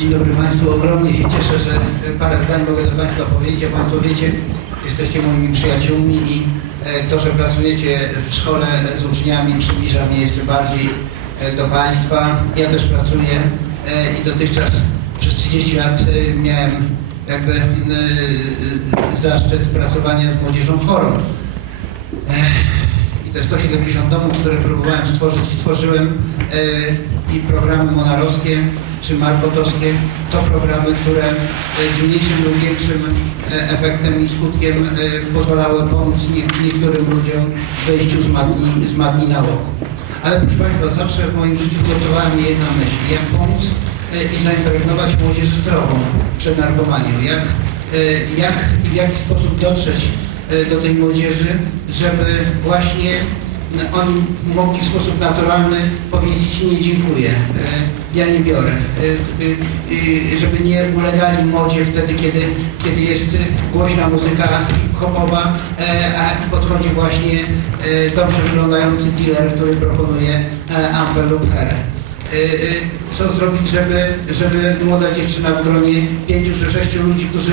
Dzień dobry Państwu. Ogromnie się cieszę, że parę zdań mogę do Państwa powiedzieć. Jak Państwo wiecie, jesteście moimi przyjaciółmi i e, to, że pracujecie w szkole z uczniami przybliża mnie jeszcze bardziej e, do Państwa. Ja też pracuję e, i dotychczas przez 30 lat miałem jakby zaszczyt pracowania z młodzieżą chorą. I te 170 domów, które próbowałem stworzyć, stworzyłem i programy monarowskie czy markotowskie, to programy, które e, z mniejszym lub większym e, efektem i skutkiem e, pozwalały pomóc nie, niektórym ludziom w wyjściu z matni, z matni. Ale proszę Państwa, zawsze w moim życiu gotowała mnie jedna myśl, jak pomóc i zainteresować młodzież zdrową przed narkomanią, jak, jak i w jaki sposób dotrzeć do tej młodzieży, żeby właśnie oni mogli w sposób naturalny powiedzieć nie dziękuję, e, ja nie biorę, e, e, żeby nie ulegali modzie wtedy, kiedy, kiedy jest głośna muzyka hip-hopowa, e, a podchodzi właśnie dobrze wyglądający dealer, który proponuje ampę lub herę. Co zrobić, żeby, żeby młoda dziewczyna w gronie pięciu czy sześciu ludzi, którzy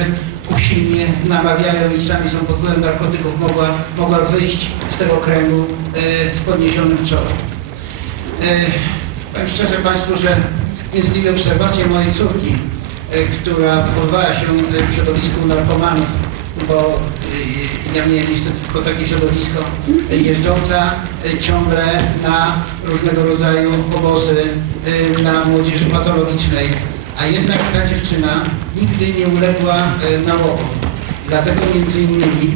usilnie namawiają i sami są pod wpływem narkotyków, mogła, mogła wyjść z tego kręgu e, z podniesionym czołem. E, Powiem szczerze Państwu, że niezliwe obserwacje mojej córki, e, która wychowywała się w środowisku narkomanów, bo ja miałem niestety tylko takie środowisko, jeżdżąca ciągle na różnego rodzaju obozy dla młodzieży patologicznej, a jednak ta dziewczyna nigdy nie uległa e. Dlatego między innymi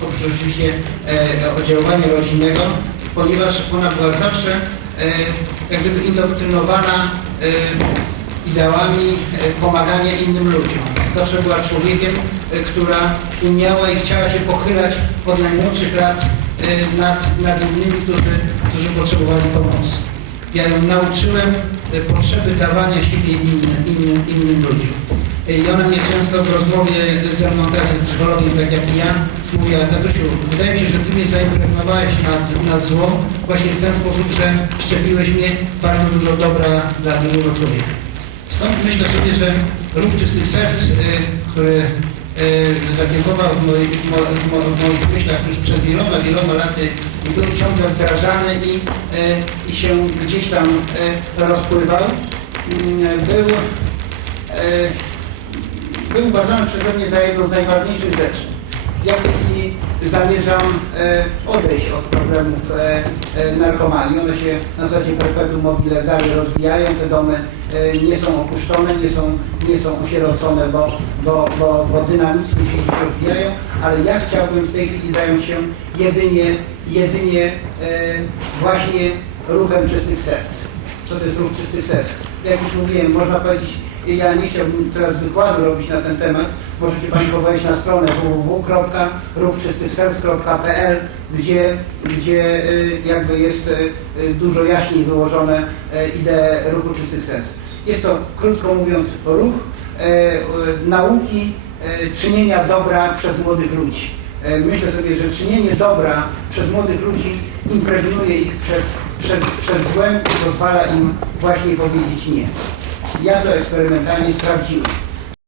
poprzez oczywiście e, oddziaływanie rodzinnego, ponieważ ona była zawsze e, jak gdyby indoktrynowana e, ideałami e, pomagania innym ludziom. Zawsze była człowiekiem, e, która umiała i chciała się pochylać od najmłodszych lat e, nad, nad innymi, którzy, którzy potrzebowali pomocy. Ja ją nauczyłem potrzeby dawania siebie innym, innym, innym ludziom. E, I ona mnie często w rozmowie ze mną, teraz jest psychologiem, tak jak i ja, mówiła, Tatusiu, wydaje mi się, że Ty mnie zaimpregnowałeś na, na zło właśnie w ten sposób, że szczepiłeś mnie bardzo dużo dobra dla drugiego człowieka. Stąd myślę sobie, że ruch czystych serc, y, który y, zawiadował w moich, w mo, w mo, w moich myślach już przed wieloma, wieloma laty i był ciągle wdrażany i, y, i się gdzieś tam y, rozpływał, y, był, był uważany przeze mnie za jedną z najważniejszych rzeczy. Ja w tej chwili zamierzam e, odejść od problemów e, e, narkomanii. One się na zasadzie perpetuum mobile dalej rozwijają. Te domy nie są opuszczone, nie są, nie są usierocone, bo, bo, bo, bo dynamicznie się rozwijają, ale ja chciałbym w tej chwili zająć się jedynie, jedynie właśnie ruchem czystych serc. Co to jest ruch czystych serc? Jak już mówiłem, można powiedzieć, ja nie chciałbym teraz wykładu robić na ten temat. Możecie Państwo wejść na stronę www.ruchczystych.pl, gdzie, gdzie y, jakby jest y, dużo jaśniej wyłożone y, idee ruchu czystych serc. Jest to, krótko mówiąc, ruch nauki czynienia dobra przez młodych ludzi. Myślę sobie, że czynienie dobra przez młodych ludzi impregnuje ich przed, przed, przed złem i pozwala im właśnie powiedzieć nie. Ja to eksperymentalnie sprawdziłem.